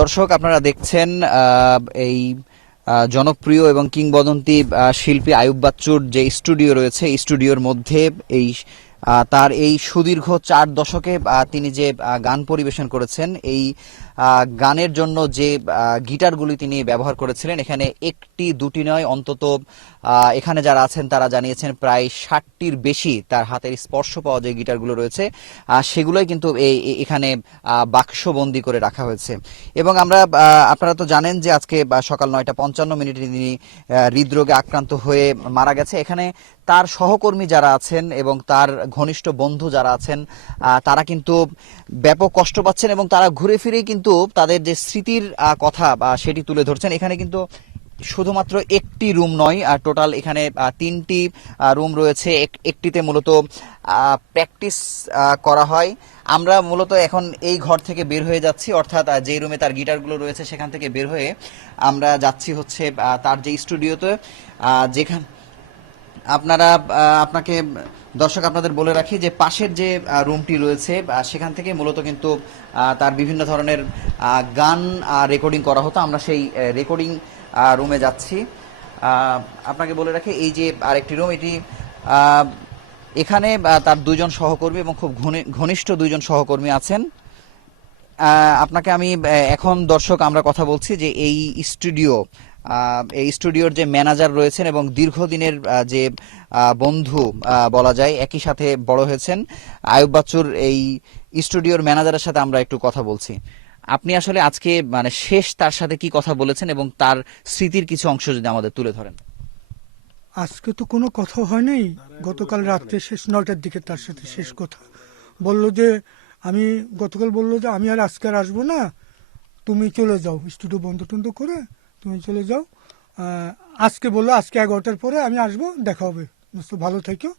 দর্শক আপনারা দেখছেন এই জনপ্রিয় এবং কিংবদন্তি শিল্পী আয়ুব বাচ্চুর যে স্টুডিও রয়েছে, এই স্টুডিওর মধ্যে এই তার এই সুদীর্ঘ 4 দশকে তিনি যে গান পরিবেশন করেছেন, এই গানের জন্য যে গিটারগুলি তিনি ব্যবহার করেছিলেন, এখানে একটি দুটি নয়, অন্তত এখানে যারা আছেন তারা জানিয়েছেন প্রায় 60টির বেশি তার হাতের স্পর্শ পাওয়া যে গিটারগুলো রয়েছে সেগুলোই কিন্তু এখানে বাক্সবন্দি করে রাখা হয়েছে। এবং আমরা আপনারা তো জানেন যে আজকে সকাল 9:55 তিনি হৃদরোগে আক্রান্ত হয়ে মারা গেছে। এখানে তার সহকর্মী যারা আছেন এবং তার ঘনিষ্ঠ বন্ধু যারা আছেন তারা কিন্তু ব্যাপক কষ্ট পাচ্ছেন এবং তারা ঘুরে ফিরেই কিন্তু তাদের যে স্মৃতির কথা সেটি তুলে ধরছেন। এখানে কিন্তু শুধুমাত্র একটি রুম নয়, টোটাল এখানে 3টি রুম রয়েছে। একটিতে মূলত প্র্যাকটিস করা হয়। আমরা মূলত এখন এই ঘর থেকে বের হয়ে যাচ্ছি, অর্থাৎ যে রুমে তার গিটারগুলো রয়েছে সেখান থেকে বের হয়ে আমরা যাচ্ছি হচ্ছে তার যে স্টুডিওতে, যেখানে আপনাকে দর্শক আপনাদের বলে রাখি যে পাশের যে রুমটি রয়েছে সেখান থেকে মূলত কিন্তু তার বিভিন্ন ধরনের গান রেকর্ডিং করা হতো। আমরা সেই রেকর্ডিং রুমে যাচ্ছি। আপনাকে বলে রাখি এই যে আরেকটি রুম, এটি এখানে তার 2জন সহকর্মী এবং খুব ঘনিষ্ঠ 2জন সহকর্মী আছেন। আপনাকে আমি এখন দর্শক আমরা কথা বলছি যে এই স্টুডিওর যে ম্যানেজার রয়েছেন এবং দীর্ঘদিনের যে বন্ধু বলা যায়, একই সাথে বড় হয়েছেন আয়ুব বাচ্চুর এই স্টুডিওর ম্যানেজারের সাথে আমরা একটু কথা বলছি। আপনি আসলে আজকে মানে শেষ তার সাথে কি কথা বলেছেন এবং তার স্মৃতির কিছু অংশ যদি আমাদের তুলে ধরেন। আজকে তো কোনো কথা হয় নাই। গতকাল রাত্রে শেষ 9টার দিকে তার সাথে শেষ কথা বলল যে গতকাল বললো যে আমি আর আজকে আর আসবো না, তুমি চলে যাও, স্টুডিও বন্ধ টন্ধ করে তুমি চলে যাও। আজকে বললো আজকে 11টার পরে আমি আসবো, দেখা হবে, ভালো থেকো,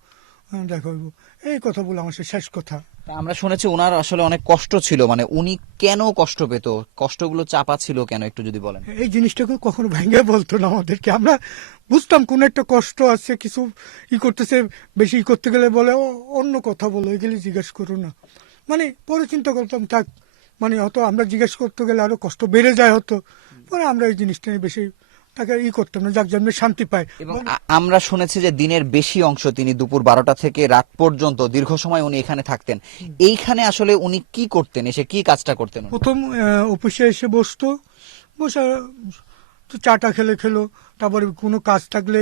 দেখা হইব। এই কথা বলে আমার শেষ কথা। আমরা শুনেছি ওনার আসলে অনেক কষ্ট ছিল, মানে উনি কেন কষ্ট পেত, কষ্টগুলো চাপা ছিল কেন, একটু যদি বলেন। এই জিনিসটাকে কখনো ভেঙে বলতো না আমাদেরকে। আমরা বুঝতাম কোন একটা কষ্ট আছে, কিছু করতেছে, বেশি করতে গেলে বলে অন্য কথা বলো, এগুলি জিজ্ঞেস করো না। মানে পরে চিন্তা করতাম থাক, মানে হয়তো আমরা জিজ্ঞেস করতে গেলে আরো কষ্ট বেড়ে যায় হতো। পরে আমরা এই জিনিসটা নিয়ে বেশি তাকে করতাম না, যাক জন্মে শান্তি পায়। এবং আমরা শুনেছি যে দিনের বেশি অংশ তিনি দুপুর 12টা থেকে রাত পর্যন্ত দীর্ঘ সময় উনি এখানে থাকতেন। এইখানে আসলে উনি কি করতেন, এসে কি কাজটা করতেন? প্রথম অফিসে এসে বসে তো চাটা খেলো, তারপরে কোনো কাজ থাকলে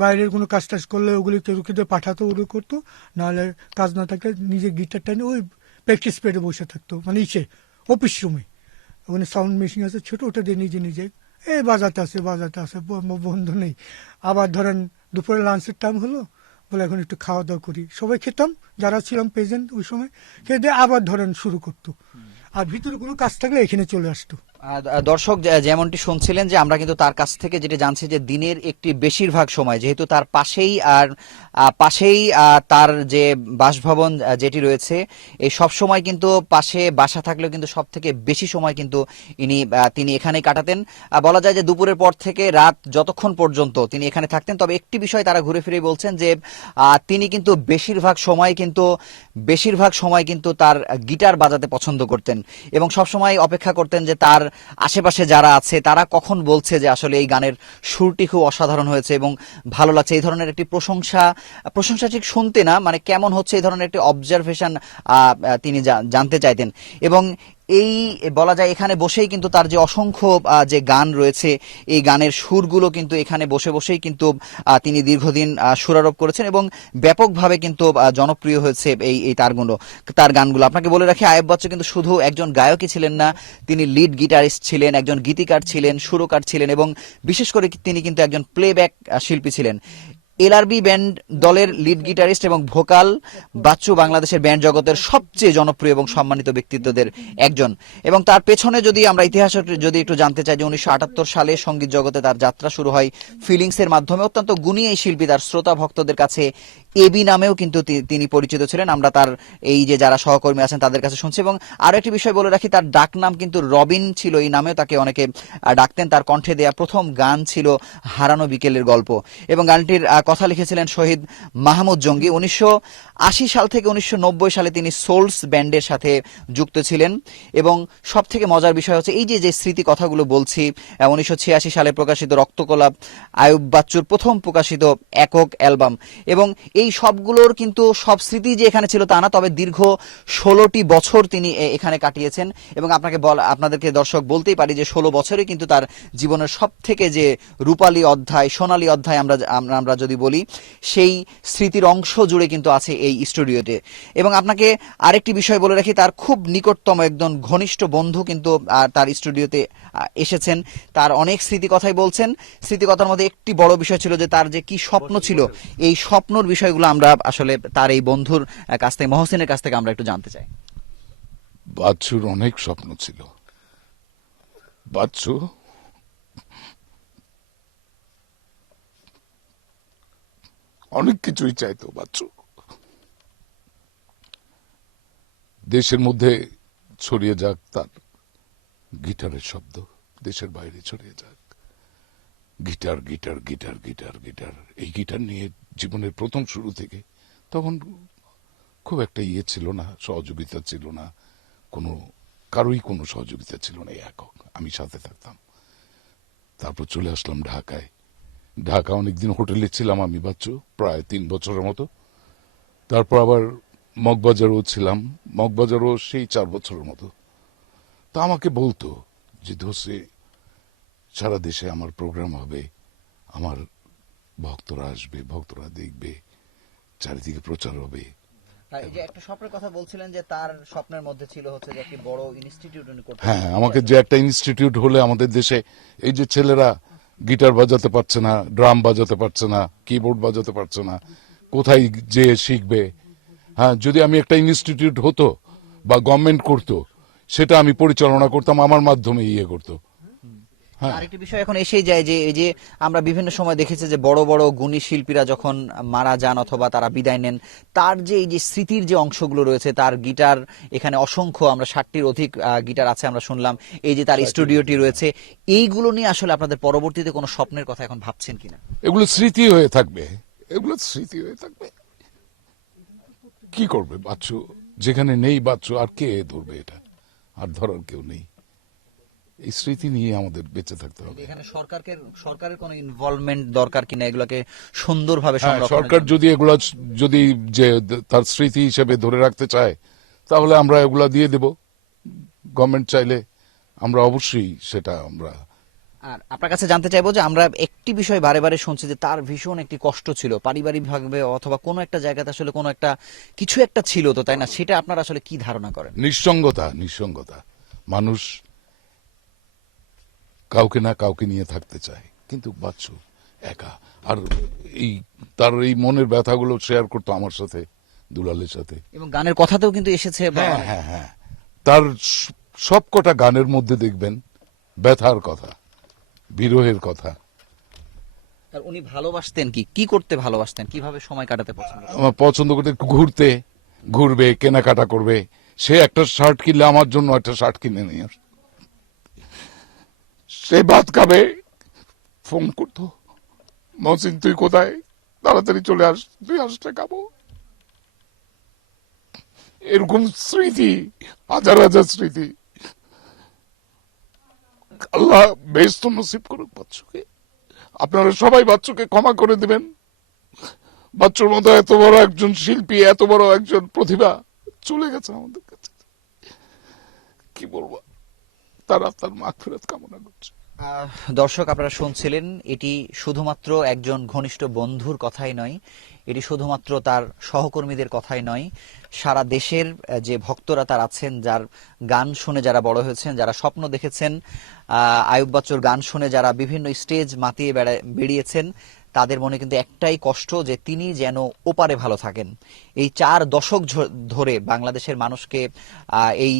বাইরের কোনো কাজ টাজ করলে ওগুলি কেউ পাঠাতো, ওগুলো করতো। নাহলে কাজ না থাকলে নিজে গিটারটা নিয়ে ওই প্র্যাকটিস পেডে বসে থাকতো, মানে অফিস রুমে। ওখানে সাউন্ড মেশিন আছে ছোট, ওটা দিয়ে নিজে বাজাতে আছে বন্ধ নেই। আবার ধরেন দুপুরে লাঞ্চের টাইম হলো, বলে এখন একটু খাওয়া দাওয়া করি, সবাই খেতাম যারা ছিলাম প্রেজেন্ট ওই সময়, খেয়ে দিয়ে আবার ধরেন শুরু করতো। আর ভিতরে কোনো কাজ থাকলে এখানে চলে আসতো। দর্শক যেমনটি শুনছিলেন যে আমরা কিন্তু তার কাছ থেকে যেটা জানছি যে দিনের একটি বেশিরভাগ সময়, যেহেতু তার পাশেই তার যে বাসভবন যেটি রয়েছে, এই সব সময় কিন্তু পাশে বাসা থাকলেও কিন্তু সব থেকে বেশি সময় কিন্তু তিনি এখানেই কাটাতেন। বলা যায় যে দুপুরের পর থেকে রাত যতক্ষণ পর্যন্ত তিনি এখানে থাকতেন। তবে একটি বিষয় তারা ঘুরে ফিরে বলছেন যে তিনি কিন্তু বেশিরভাগ সময় কিন্তু তার গিটার বাজাতে পছন্দ করতেন এবং সব সময় অপেক্ষা করতেন যে তার আশেপাশে যারা আছে তারা কখন বলছে যে আসলে এই গানের সুরটি খুব অসাধারণ হয়েছে এবং ভালো লাগছে। এই ধরনের একটি প্রশংসা ঠিক শুনতে না, মানে কেমন হচ্ছে এই ধরনের একটি অবজারভেশন তিনি জানতে চাইতেন। এবং এই বলা যায় এখানে বসেই কিন্তু তার যে অসংখ্য যে গান রয়েছে, এই গানের সুরগুলো কিন্তু এখানে বসেই কিন্তু তিনি দীর্ঘদিন সুরারোপ করেছেন এবং ব্যাপকভাবে কিন্তু জনপ্রিয় হয়েছে এই তার গানগুলো। আপনাকে বলে রাখি আয়ুব বাচ্চু কিন্তু শুধু একজন গায়কই ছিলেন না, তিনি লিড গিটারিস্ট ছিলেন, একজন গীতিকার ছিলেন, সুরকার ছিলেন এবং বিশেষ করে তিনি কিন্তু একজন প্লেব্যাক শিল্পী ছিলেন। এলআরবি ব্যান্ড দলের লিড গিটারিস্ট এবং ভোকাল বাচ্চু বাংলাদেশের ব্যান্ড জগতের সবচেয়ে জনপ্রিয় এবং সম্মানিত ব্যক্তিত্বদের একজন। এবং তার পেছনে যদি আমরা ইতিহাস যদি একটু জানতে চাই, যে 1978 সালে সঙ্গীত জগতে তার যাত্রা শুরু হয় ফিলিংস এর মাধ্যমে। অত্যন্ত গুণী এই শিল্পী, তার শ্রোতা ভক্তদের কাছে এবি নামেও কিন্তু তিনি পরিচিত ছিলেন। আমরা তার এই যে যারা সহকর্মী আছেন তাদের কাছে শুনছি। এবং আরো একটি বিষয় বলে রাখি, তার ডাক নাম কিন্তু রবিন ছিল, এই নামেও তাকে অনেকে ডাকতেন। তার কণ্ঠে দেয়া প্রথম গান ছিল হারানো বিকেলের গল্প এবং গানটির কথা লিখেছিলেন শহীদ মাহমুদ জঙ্গি। 1980 সাল থেকে 1990 সালে তিনি সোলস ব্যান্ডের সাথে যুক্ত ছিলেন। এবং সব থেকে মজার বিষয় হচ্ছে এই যে স্মৃতি কথাগুলো বলছি, 1986 সালে প্রকাশিত রক্তকলা আয়ুব বাচ্চুর প্রথম প্রকাশিত একক অ্যালবাম, এবং এই সবগুলোর কিন্তু সব স্মৃতি যে এখানে ছিল তা না, তবে দীর্ঘ 16টি বছর তিনি এখানে কাটিয়েছেন। এবং আপনাদেরকে দর্শক বলতেই পারি যে 16 বছরে কিন্তু তার জীবনের সব থেকে যে রূপালী অধ্যায়, সোনালী অধ্যায় আমরা যদি বলি, সেই স্মৃতির অংশ জুড়ে কিন্তু আছে এই স্টুডিওতে। এবং আপনাকে আরেকটি বিষয় বলে রাখি, তার খুব নিকটতম একজন ঘনিষ্ঠ বন্ধু কিন্তু তার স্টুডিওতে এসেছেন, তার অনেক স্মৃতি কথাই বলছেন। স্মৃতিকথার মধ্যে একটি বড় বিষয় ছিল যে তার যে কি স্বপ্ন ছিল, এই স্বপ্নর বিষয়গুলো আমরা আসলে তার এই বন্ধুর কাছ থেকে, মহসিনের কাছ থেকে আমরা একটু জানতে চাই। বাচ্চুর অনেক স্বপ্ন ছিল। বাচ্চু অনেক কিছুই চাইতো। বাচ্চু দেশের মধ্যে ছড়িয়ে যাক তার গিটারের শব্দ, দেশের বাইরে ছড়িয়ে যাক। Guitar guitar guitar guitar guitar, এই গিটার নিয়ে জীবনের প্রথম শুরু থেকে। তখন খুব একটা ছিল না, সহযোগিতা ছিল না, কারোই কোনো সহযোগিতা ছিল না, একক আমি সাথে থাকতাম। তারপর চলে আসলাম ঢাকায়। ঢাকা অনেকদিন হোটেলে ছিলাম আমি, বাচ্চু প্রায় 3 বছরের মতো। তারপর আবার মগবাজারও ছিলাম, মগবাজারও সেই 4 বছরের মতো। তা আমাকে বলতো যে ধসে সারা দেশে আমার প্রোগ্রাম হবে, আমার ভক্তরা আসবে, ভক্তরা দেখবে, চারিদিকে প্রচার হবে। এই যে একটা স্বপ্নের কথা বলছিলেন যে তার স্বপ্নের মধ্যে ছিল হচ্ছে যে একটি বড় ইনস্টিটিউট করতে। হ্যাঁ, আমাকে যে একটা ইনস্টিটিউট হলে আমাদের দেশে এই যে ছেলেরা গিটার বাজাতে পারছে না, ড্রাম বাজাতে পারছে না, কিবোর্ড বাজাতে পারছে না, কোথায় যে শিখবে? হ্যাঁ, যদি আমি একটা ইনস্টিটিউট হতো বা গভর্নমেন্ট করতো, সেটা আমি পরিচালনা করতাম, আমার মাধ্যমে করতো। আরেকটি বিষয় এখন এসেই যায় যে এই যে আমরা বিভিন্ন সময় দেখেছি যে বড় বড় গুণী শিল্পীরা যখন মারা যান অথবা তারা বিদায় নেন, তার যে এই যে স্মৃতির যে অংশগুলো রয়েছে, তার গিটার এখানে অসংখ্য, আমরা 60টির অধিক গিটার আছে আমরা শুনলাম, এই যে তার স্টুডিওটি রয়েছে, এইগুলো নিয়ে আসলে আপনাদের পরবর্তীতে কোনো স্বপ্নের কথা এখন ভাবছেন কিনা? এগুলো স্মৃতি হয়ে থাকবে, এগুলো স্মৃতি হয়ে থাকবে। কি করবে বাচ্চু? যেখানে নেই বাচ্চু, আর কে ধরবে এটা? আর ধরার কেউ নেই। এই স্মৃতি নিয়ে আমাদের বেঁচে থাকতে হবে। এখানে সরকারের কোনো ইনভলভমেন্ট দরকার কিনা এগুলোকে সুন্দরভাবে সংরক্ষণ? সরকার যদি এগুলা যদি যে তার স্মৃতি হিসেবে ধরে রাখতে চায়, তাহলে আমরা এগুলা দিয়ে দেব। গভর্নমেন্ট চাইলে আমরা অবশ্যই সেটা আমরা। আর আপনার কাছে জানতে চাইবো যে আমরা একটি বিষয় বারে বারে শুনছি যে তার ভীষণ একটি কষ্ট ছিল পারিবারিক ভাবে অথবা কোনো একটা জায়গাতে, আসলে কোনো একটা কিছু একটা ছিল তো, তাই না? সেটা আপনারা আসলে কি ধারণা করেন? নিঃসঙ্গতা। মানুষ কাউকে না কাউকে নিয়ে থাকতে চায়, কিন্তু বাচ্চু একা। আর তার এই মনের ব্যথাগুলো শেয়ার করতো আমার সাথে, দুলালের সাথে। এবং গানের কথাতেও কিন্তু এসেছে। হ্যাঁ, তার সবকটা গানের মধ্যে দেখবেন ব্যথার কথা, বিরহের কথা। আর উনি ভালোবাসতেন কি করতে ভালোবাসতেন, কিভাবে সময় কাটাতে পছন্দ করতেন? আমার পছন্দ করতে ঘুরবে, কেনাকাটা করবে। সে একটা শার্ট কিনলে আমার জন্য একটা শার্ট কিনে নিয়ে আসে। সে ভাত খাবে, ফোন করতো, মহসিন তুই কোথায়, তাড়াতাড়ি চলে আস, তুই আসলে খাবো। এরকম স্মৃতি, হাজার হাজার স্মৃতি। আল্লাহ বেহেশত নসিব করুক বাচ্চুকে। আপনারা সবাই বাচ্চুকে ক্ষমা করে দিবেন। বাচ্চুর মতো এত বড় একজন শিল্পী, এত বড় একজন প্রতিভা চলে গেছে আমাদের কাছে। কি বলবো, তার আত্মার মাগফিরাত কামনা করছে। দর্শক, আপনারা শুনছিলেন, এটি শুধুমাত্র একজন ঘনিষ্ঠ বন্ধুর কথাই নয়, এটি শুধুমাত্র তার সহকর্মীদের কথাই নয়, সারা দেশের যে ভক্তরা তার আছেন, যার গান শুনে যারা বড় হয়েছেন, যারা স্বপ্ন দেখেছেন, আয়ুব বাচ্চুর গান শুনে যারা বিভিন্ন স্টেজ মাতিয়ে বেরিয়েছেন, তাদের মনে কিন্তু একটাই কষ্ট যে তিনি যেন ওপারে ভালো থাকেন। এই 4 দশক ধরে বাংলাদেশের মানুষকে এই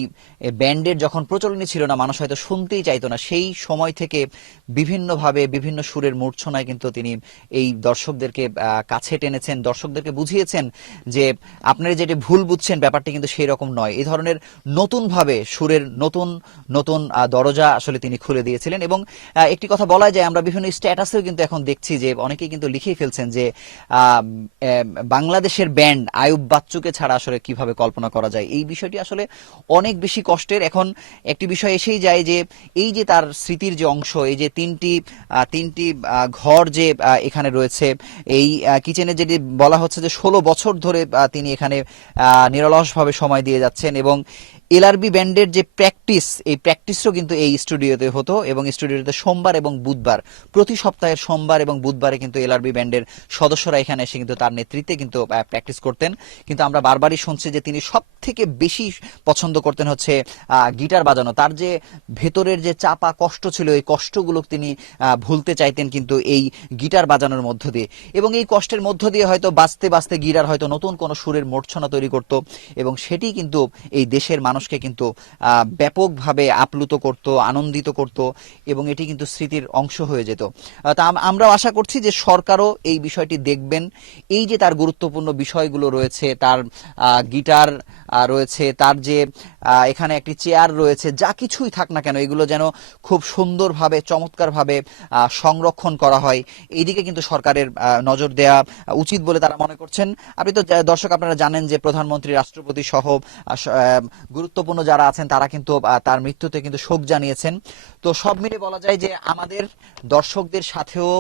ব্যান্ডের যখন প্রচলনই ছিল না, মানুষ হয়তো শুনতেই চাইতো না, সেই সময় থেকে বিভিন্নভাবে বিভিন্ন সুরের মূর্ছনায় কিন্তু তিনি এই দর্শকদেরকে কাছে টেনেছেন, দর্শকদেরকে বুঝিয়েছেন যে আপনারা যেটা ভুল বুঝছেন ব্যাপারটা কিন্তু সেই রকম নয়। এই ধরনের নতুনভাবে সুরের নতুন নতুন দরজা আসলে তিনি খুলে দিয়েছিলেন। এবং একটি কথা বলা যায়, আমরা বিভিন্ন স্ট্যাটাসেও কিন্তু এখন দেখছি যে অনেকেই অনেকেই কিন্তু লিখেই ফেলছেন যে বাংলাদেশের ব্যান্ড আয়ুব বাচ্চুকে ছাড়া আসলে কিভাবে কল্পনা করা যায়। এই বিষয়টি আসলে অনেক বেশি কষ্টের। এখন একটি বিষয় এসেই যায় যে এই যে তার স্মৃতির যে অংশ, এই যে তিনটি ঘর যে এখানে রয়েছে, এই কিচেনে যেটি বলা হচ্ছে যে 16 বছর ধরে তিনি এখানে নিরলসভাবে সময় দিয়ে যাচ্ছেন, এবং এলআরবি ব্যান্ডের যে প্র্যাকটিস, এই প্র্যাকটিসও কিন্তু এই স্টুডিওতে হতো, এবং স্টুডিওতে সোমবার এবং বুধবার, প্রতি সপ্তাহের সোমবার এবং বুধবারে কিন্তু এলআরবি ব্যান্ডের সদস্যরা এখানে এসে কিন্তু তার নেতৃত্বে কিন্তু প্র্যাকটিস করতেন। কিন্তু আমরা বারবারই শুনছি যে তিনি সব থেকে বেশি পছন্দ করতেন হচ্ছে গিটার বাজানো। তার যে ভেতরের যে চাপা কষ্ট ছিল, এই কষ্টগুলো তিনি ভুলতে চাইতেন কিন্তু এই গিটার বাজানোর মধ্য দিয়ে, এবং এই কষ্টের মধ্য দিয়ে হয়তো বাঁচতে বাঁচতে গিটার হয়তো নতুন কোনো সুরের মূর্ছনা তৈরি করত, এবং সেটি কিন্তু এই দেশের মানুষকে কিন্তু ব্যাপকভাবে আপ্লুত করত, আনন্দিত করত, এবং এটি কিন্তু স্মৃতির অংশ হয়ে যেত। তা আমরাও আশা করছি যে সরকারও এই বিষয়টি দেখবেন। এই যে তার গুরুত্বপূর্ণ বিষয়গুলো রয়েছে, তার গিটার রয়েছে, তার যে এখানে একটি চেয়ার রয়েছে, যা কিছুই থাক না কেন এগুলো যেন খুব সুন্দরভাবে চমৎকারভাবে সংরক্ষণ করা হয়, এইদিকে কিন্তু সরকারের নজর দেওয়া উচিত বলে তারা মনে করছেন। আপনি তো দর্শক আপনারা জানেন যে প্রধানমন্ত্রী, রাষ্ট্রপতি সহ গুরুত্বপূর্ণ যারা আছেন তারা কিন্তু তার মৃত্যুতে কিন্তু শোক জানিয়েছেন। তো সব মিলে বলা যায় যে আমাদের দর্শকদের সাথেও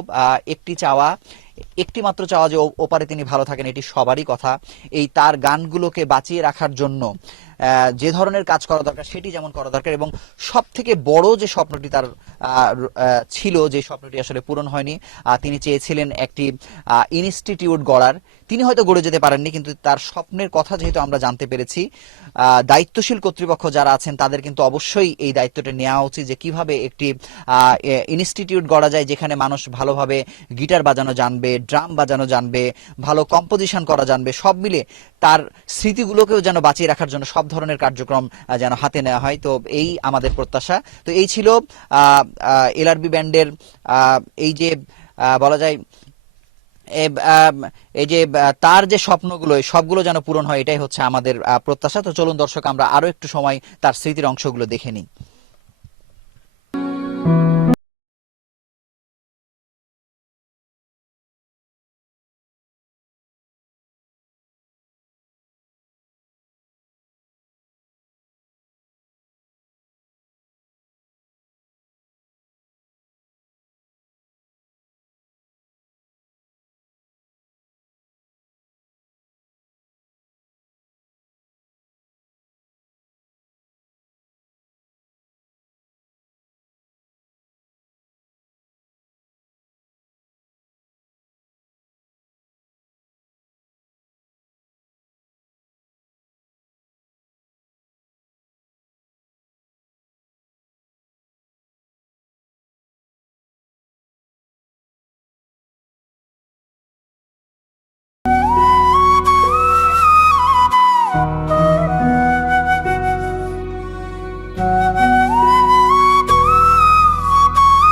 একটি মাত্র চাওয়া যে ওপারে তিনি ভালো থাকেন, এটি সবারই কথা। এই তার গানগুলোকে বাঁচিয়ে রাখার জন্য যে ধরনের কাজ করা দরকার সেটি যেমন করা দরকার, এবং সব থেকে বড় যে স্বপ্নটি তার ছিল, যে স্বপ্নটি আসলে পূরণ হয়নি, তিনি চেয়েছিলেন একটি ইনস্টিটিউট গড়ার। তিনি হয়তো গড়ে যেতে পারেননি, কিন্তু তার স্বপ্নের কথা যেহেতু আমরা জানতে পেরেছি, দায়িত্বশীল কর্তৃপক্ষ যারা আছেন তাদের কিন্তু অবশ্যই এই দায়িত্বটা নেওয়া উচিত যে কিভাবে একটি ইনস্টিটিউট গড়া যায় যেখানে মানুষ ভালোভাবে গিটার বাজানো জানবে, ড্রাম বাজানো জানবে, ভালো কম্পোজিশন করা জানবে। সব মিলে তার স্মৃতিগুলোকেও যেন বাঁচিয়ে রাখার জন্য সব ধরনের কার্যক্রম যেন হাতে নেওয়া হয়। তো এই আমাদের প্রত্যাশা। তো এই ছিল এলআরবি ব্যান্ডের এই যে বলা যায় এই যে তার যে স্বপ্নগুলো, সবগুলো যেন পূরণ হয়, এটাই হচ্ছে আমাদের প্রত্যাশা। তো চলুন দর্শক আমরা আরো একটু সময় তার স্মৃতির অংশগুলো দেখে নিই।